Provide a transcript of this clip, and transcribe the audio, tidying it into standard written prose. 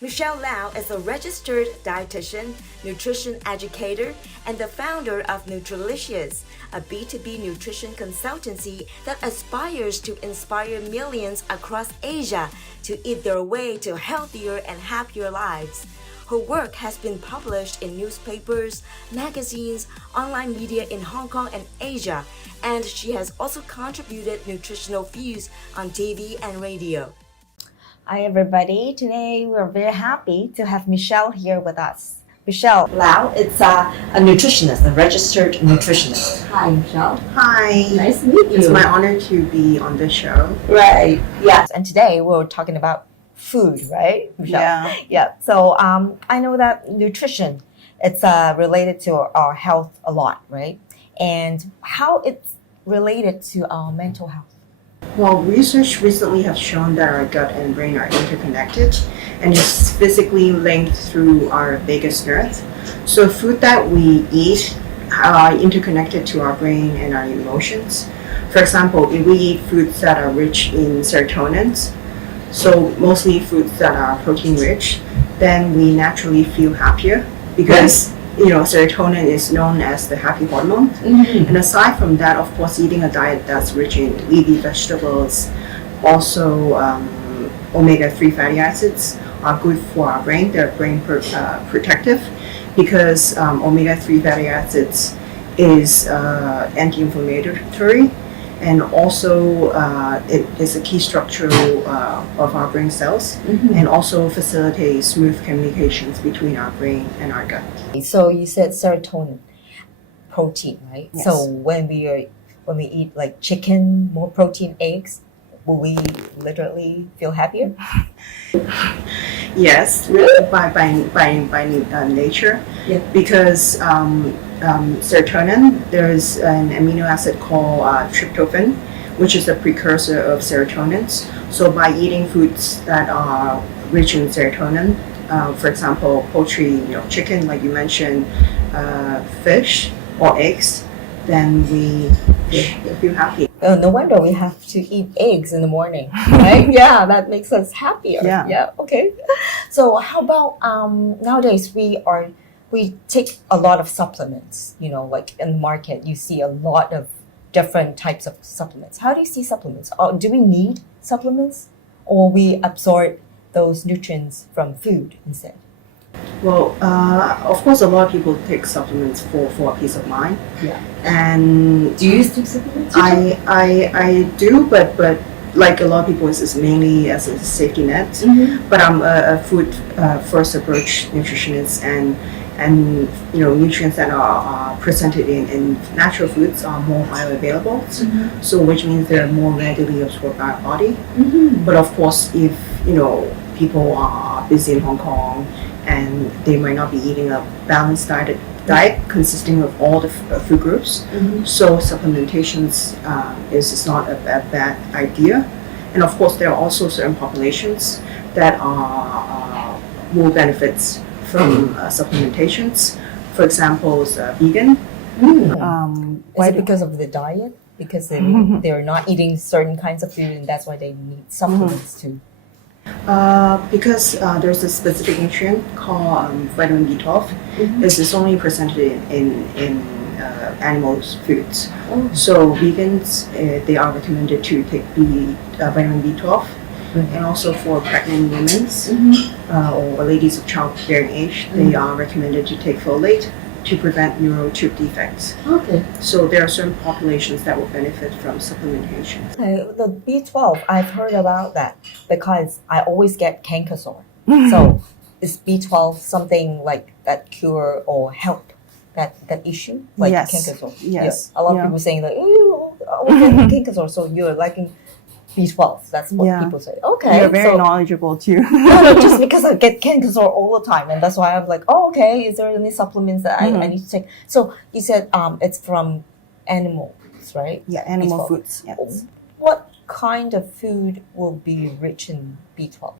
Michelle Lau is a registered dietitian, nutrition educator, and the founder of Nutrilicious, a B2B nutrition consultancy that aspires to inspire millions across Asia to eat their way to healthier and happier lives. Her work has been published in newspapers, magazines, online media in Hong Kong and Asia, and she has also contributed nutritional views on TV and radio. Hi everybody, today we're very happy to have Michelle here with us. Michelle Lau is a nutritionist, a registered nutritionist. Hi Michelle. Hi. Nice to meet you. It's my honor to be on this show. Right, yes. And today we're talking about food, right, Michelle? Yeah. Yeah, so I know that nutrition, it's related to our health a lot, right? And how it's related to our mental health. Well, research recently has shown that our gut and brain are interconnected and is physically linked through our vagus nerve. So food that we eat are interconnected to our brain and our emotions. For example, if we eat foods that are rich in serotonin, so mostly foods that are protein rich, then we naturally feel happier because serotonin is known as the happy hormone. Mm-hmm. And aside from that, of course, eating a diet that's rich in leafy vegetables, also omega-3 fatty acids are good for our brain. They're brain protective because omega-3 fatty acids is anti-inflammatory, and also it is a key structure of our brain cells, and also facilitates smooth communications between our brain and our gut. So you said serotonin, protein, right? Yes. So when we eat like chicken, more protein, eggs, will we literally feel happier? Yes, Really? by nature, Yeah. because serotonin, there is an amino acid called tryptophan, which is a precursor of serotonin. So by eating foods that are rich in serotonin, for example, poultry, chicken, like you mentioned, fish or eggs, then we feel happy. Oh, no wonder we have to eat eggs in the morning, right? Yeah, that makes us happier. Yeah. Okay. So how about nowadays we take a lot of supplements, like in the market, you see a lot of different types of supplements. How do you see supplements? Do we need supplements, or we absorb those nutrients from food instead? Well, of course, a lot of people take supplements for peace of mind. Yeah. And Do you take supplements? I do, but like a lot of people, it's mainly as a safety net. Mm-hmm. But I'm a food first approach nutritionist, and nutrients that are presented in natural foods are more bioavailable. Mm-hmm. So which means they're more readily absorbed by our body. Mm-hmm. But of course, if people are busy in Hong Kong and they might not be eating a balanced diet consisting of all the food groups, Mm-hmm. so supplementations is not a bad idea. And of course, there are also certain populations that are will benefit from supplementations. For example, vegan. Is it because of the diet? Because they're not eating certain kinds of food, and that's why they need supplements too. Because there's a specific nutrient called vitamin B12. This is only presented in animal foods. Oh. So vegans, they are recommended to take vitamin B12. And also for pregnant women or ladies of childbearing age, they are recommended to take folate to prevent neural tube defects. Okay. So there are certain populations that will benefit from supplementation. The B12, I've heard about that because I always get canker sore. So is B12 something like that cure or help that issue? Like Yes. canker sore? Yes. Yeah. A lot of Yeah. people saying like, oh, we get canker sore, so you're liking B12. That's what Yeah. people say. Okay. You're very so, knowledgeable too. no, just because I get canker sore all the time, and that's why I'm like, oh, okay. Is there any supplements that I need to take? So you said it's from animals, right? Yeah, animal B12. foods. Yes. What kind of food will be rich in B12?